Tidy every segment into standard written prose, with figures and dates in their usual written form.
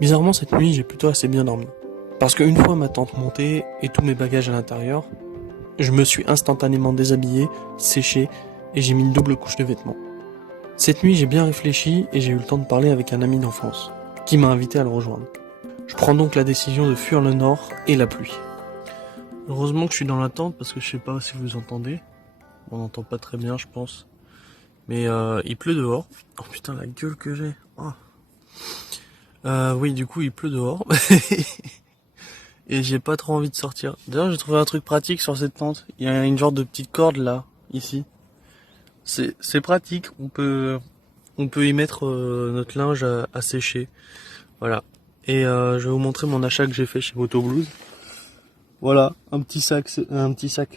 Bizarrement, cette nuit, j'ai plutôt assez bien dormi. Parce qu'une fois ma tente montée et tous mes bagages à l'intérieur, je me suis instantanément déshabillé, séché et j'ai mis une double couche de vêtements. Cette nuit, j'ai bien réfléchi et j'ai eu le temps de parler avec un ami d'enfance, qui m'a invité à le rejoindre. Je prends donc la décision de fuir le nord et la pluie. Heureusement que je suis dans la tente parce que je sais pas si vous entendez. On n'entend pas très bien, je pense. Mais il pleut dehors. Oh putain, la gueule que j'ai. Oh. Oui, du coup, il pleut dehors. Et j'ai pas trop envie de sortir. D'ailleurs, j'ai trouvé un truc pratique sur cette tente. Il y a une genre de petite corde là, ici. C'est pratique. On peut y mettre notre linge à sécher. Voilà. Et je vais vous montrer mon achat que j'ai fait chez Motoblues. Voilà, un petit sac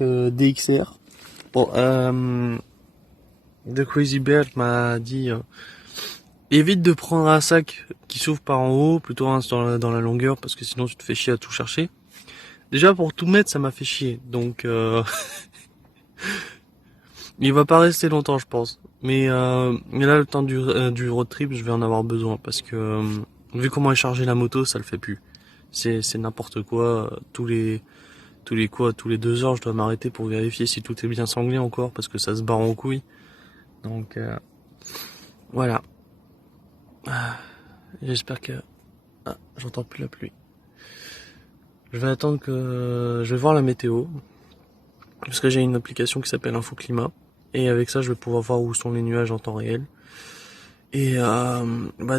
DXR. Bon, The Crazy Bear m'a dit évite de prendre un sac qui s'ouvre par en haut, plutôt un dans la longueur, parce que sinon tu te fais chier à tout chercher. Déjà pour tout mettre, ça m'a fait chier, donc il va pas rester longtemps, je pense. Mais là, le temps du road trip, je vais en avoir besoin parce que vu comment est chargée la moto, ça le fait plus. C'est n'importe quoi. Tous les 2 heures, je dois m'arrêter pour vérifier si tout est bien sanglé encore parce que ça se barre en couille. Donc voilà. J'espère que j'entends plus la pluie. Je vais voir la météo parce que j'ai une application qui s'appelle Infoclimat et avec ça, je vais pouvoir voir où sont les nuages en temps réel. Et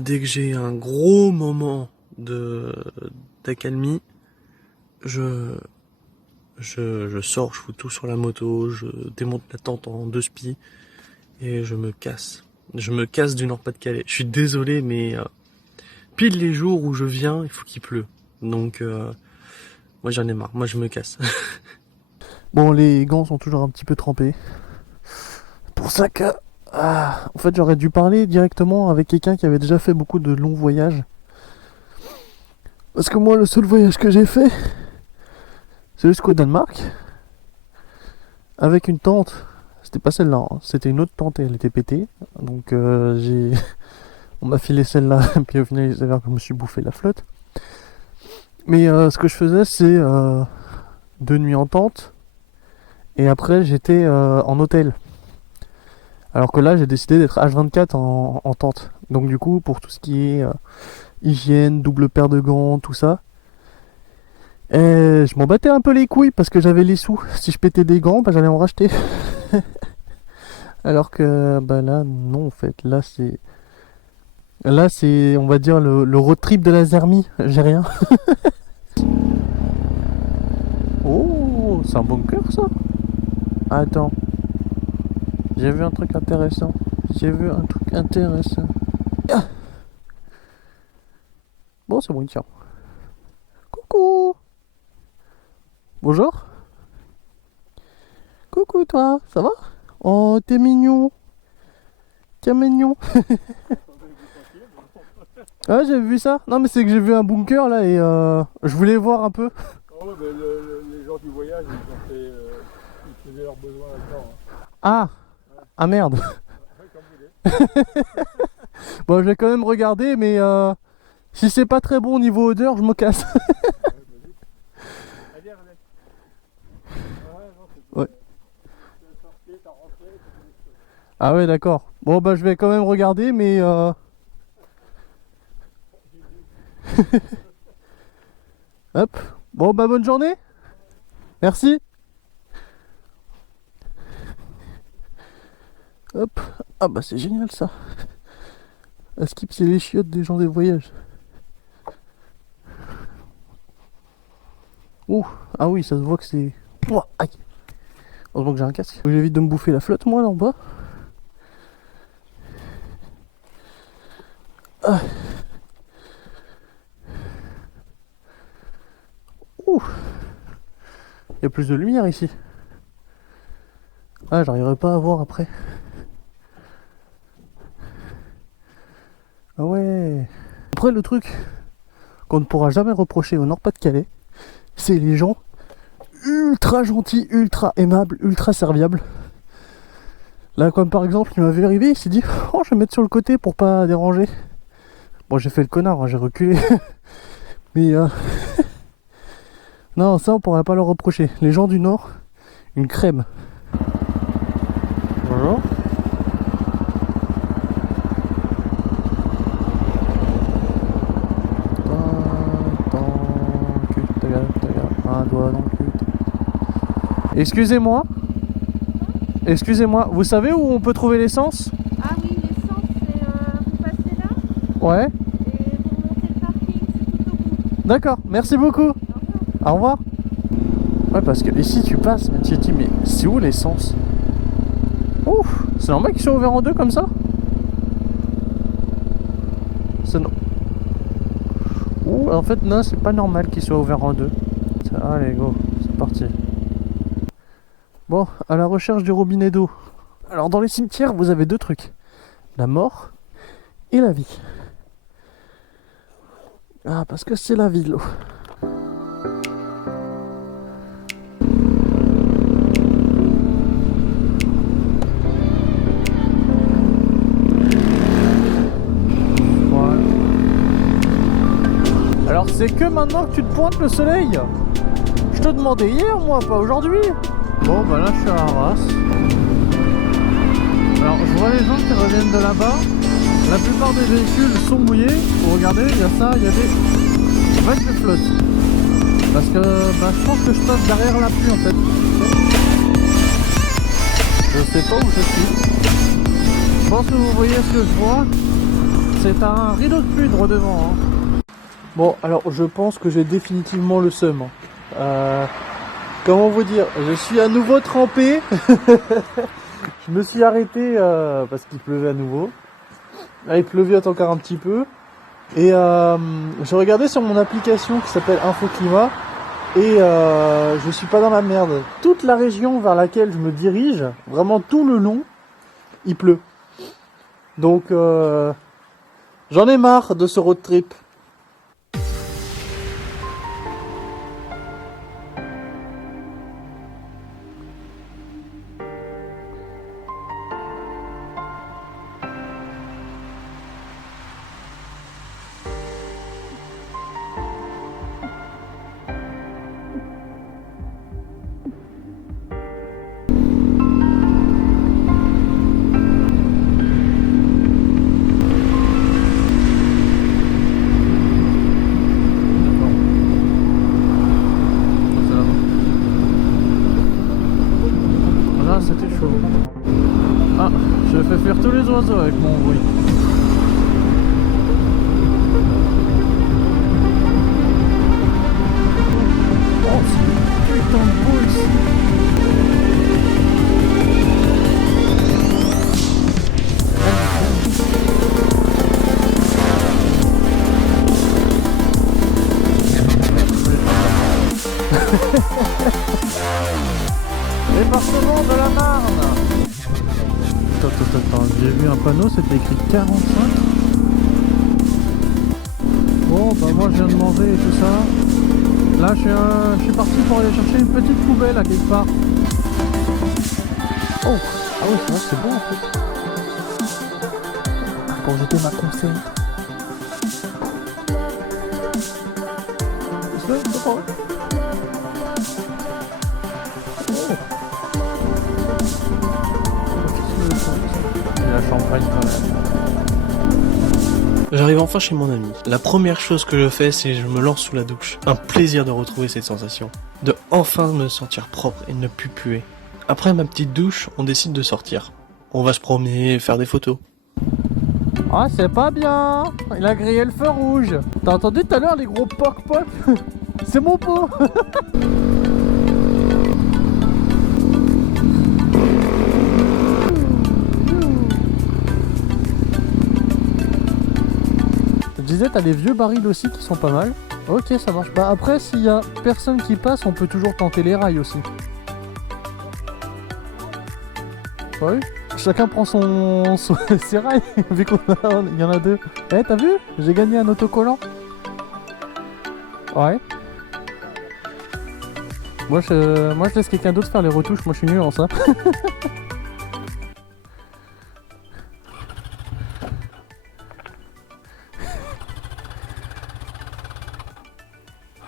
dès que j'ai un gros moment de d'accalmie, je je sors, je fous tout sur la moto, je démonte la tente en 2 spies et je me casse. Je me casse du Nord-Pas-de-Calais. Je suis désolé, mais pile les jours où je viens, il faut qu'il pleut. Donc moi j'en ai marre, moi je me casse. Bon, les gants sont toujours un petit peu trempés. Pour ça que. En fait, j'aurais dû parler directement avec quelqu'un qui avait déjà fait beaucoup de longs voyages. Parce que moi, le seul voyage que j'ai fait, c'est jusqu'au Danemark. Avec une tente. C'était pas celle-là, hein. C'était une autre tente et elle était pétée. Donc, on m'a filé celle-là. Puis au final, il s'avère que je me suis bouffé la flotte. Mais ce que je faisais, c'est 2 nuits en tente. Et après, j'étais en hôtel. Alors que là, j'ai décidé d'être H24 en tente. Donc du coup, pour tout ce qui est hygiène, double paire de gants, tout ça, je m'en battais un peu les couilles parce que j'avais les sous. Si je pétais des gants, j'allais en racheter. Alors que là, non en fait. Là c'est, on va dire, le road trip de la Zermie. J'ai rien. Oh, c'est un bunker ça. Attends, j'ai vu un truc intéressant. J'ai vu un truc intéressant. Ah, bon, c'est bon, tiens. Coucou. Bonjour. Coucou toi, ça va? Oh, t'es mignon. T'es mignon. Ah, j'ai vu ça. Non, mais c'est que j'ai vu un bunker là et je voulais voir un peu. Ah ouais, les gens qui voyagent, ils faisaient leurs besoins là-dedans. Hein. Ah, ah merde. Ouais, comme vous voulez. Bon, je vais quand même regarder, mais si c'est pas très bon au niveau odeur, je me casse. Ouais, vas-y. Allez, allez. Ouais, non, c'est tout. Ouais. T'as sorti, t'as rentré, t'as fait des choses. Ah ouais, d'accord. Bon, bah je vais quand même regarder, mais hop. Bon, bah bonne journée. Merci. Hop. Ah bah c'est génial ça. À skip, c'est les chiottes des gens des voyages. Ouh. Ah oui, ça se voit que c'est. Ouah, aïe. Heureusement que j'ai un casque. J'évite de me bouffer la flotte, moi, là en bas. Ah. Ouh. Il y a plus de lumière ici. Ah, j'arriverai pas à voir après. Ah ouais. Après, le truc qu'on ne pourra jamais reprocher au Nord-Pas-de-Calais, c'est les gens ultra gentils, ultra aimables, ultra serviables. Là, comme par exemple, il m'avait arrivé, il s'est dit, oh, je vais me mettre sur le côté pour pas déranger. Bon, j'ai fait le connard, hein, j'ai reculé. Mais non, ça on pourrait pas leur reprocher. Les gens du Nord, une crème. Bonjour. Un doigt dans le cul. Excusez-moi. Excusez-moi, vous savez où on peut trouver l'essence? Ah oui, l'essence, c'est vous passez là Ouais. et vous montez le parking, c'est tout au bout. D'accord, merci beaucoup. Au revoir. Au revoir. Ouais, parce que ici tu passes, mais tu te dis, mais c'est où l'essence? Ouf, c'est normal qu'ils soient ouverts en deux comme ça? C'est non. Ouh, en fait, non, c'est pas normal qu'ils soient ouverts en deux. Allez, go, c'est parti. Bon, à la recherche du robinet d'eau. Alors, dans les cimetières, vous avez deux trucs: la mort et la vie. Ah, parce que c'est la vie, l'eau. Alors c'est que maintenant que tu te pointes le soleil? Je te demandais hier, moi, pas aujourd'hui. Bon bah là je suis à Arras. Alors je vois les gens qui reviennent de là-bas. La plupart des véhicules sont mouillés. Vous regardez, il y a ça, il y a des vagues de flotte. Parce que bah, je pense que je passe derrière la pluie en fait. Je sais pas où je suis. Je pense que vous voyez ce que je vois. C'est un rideau de pluie droit devant. Hein. Bon, alors je pense que j'ai définitivement le seum. Comment vous dire, je suis à nouveau trempé. Je me suis arrêté parce qu'il pleuvait à nouveau. Là, il pleuvait encore un petit peu. Et je regardais sur mon application qui s'appelle InfoClimat. Et je suis pas dans la merde. Toute la région vers laquelle je me dirige, vraiment tout le long, il pleut. Donc j'en ai marre de ce road trip. C'était chaud. Ah, je fais fuir tous les oiseaux avec mon bruit. Oh, c'est putain de beau ici. Département de la Marne. Attends, j'ai vu un panneau, c'était écrit 45. Bon, bah moi je viens de manger et tout ça. Là je suis parti pour aller chercher une petite poubelle à quelque part. Oh, ah oui c'est vrai que c'est bon en fait. Pour jeter ma conserve. C'est pas vrai. La champagne quand même. J'arrive enfin chez mon ami. La première chose que je fais, c'est que je me lance sous la douche. Un plaisir de retrouver cette sensation. De enfin me sentir propre et ne plus puer. Après ma petite douche, on décide de sortir. On va se promener, faire des photos. Ah c'est pas bien. Il a grillé le feu rouge. T'as entendu tout à l'heure les gros poc-poc? C'est mon pot. Je disais, t'as les vieux barils aussi qui sont pas mal. Ok, ça marche. Bah après, s'il y a personne qui passe, on peut toujours tenter les rails aussi. Ouais. Chacun prend ses rails, vu qu'il y en a deux. Eh, t'as vu? J'ai gagné un autocollant. Ouais. Moi je laisse quelqu'un d'autre faire les retouches, moi je suis nul en ça.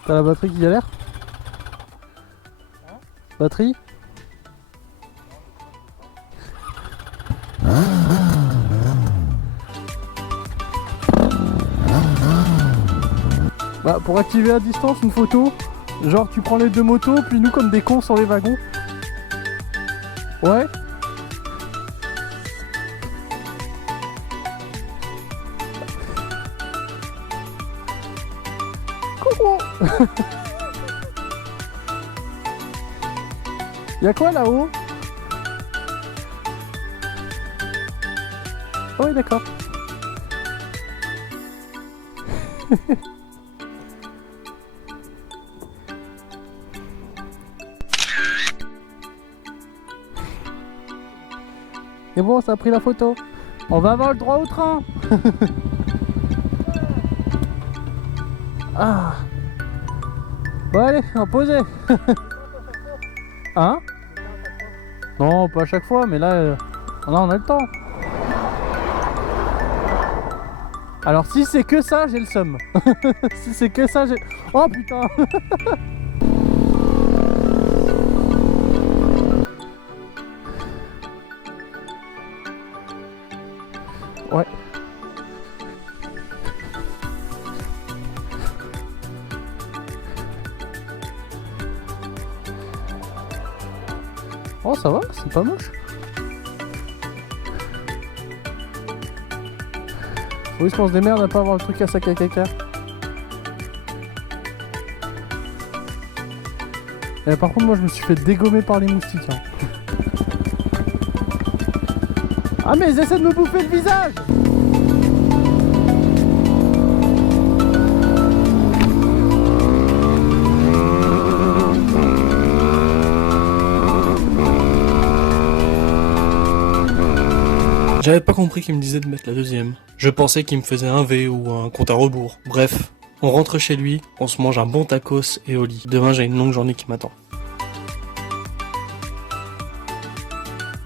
T'as la batterie qui galère? Batterie? Bah pour activer à distance une photo, genre tu prends les deux motos, puis nous comme des cons sur les wagons. Ouais. Coucou. Y'a quoi là-haut? Oh oui d'accord. Et bon, ça a pris la photo. On va avoir le droit au train. Ah. Bon allez, on posé. Hein? Non, pas à chaque fois, mais là on a le temps. Alors si c'est que ça, j'ai le seum. Si c'est que ça, j'ai... Oh putain. Ouais. Oh ça va, c'est pas moche. Faut juste qu'on se démerde à pas avoir le truc à sac à caca. Et par contre moi je me suis fait dégommer par les moustiques. Hein. Ah mais ils essaient de me bouffer le visage. J'avais pas compris qu'il me disait de mettre la deuxième. Je pensais qu'il me faisait un V ou un compte à rebours. Bref, on rentre chez lui, on se mange un bon tacos et au lit. Demain j'ai une longue journée qui m'attend.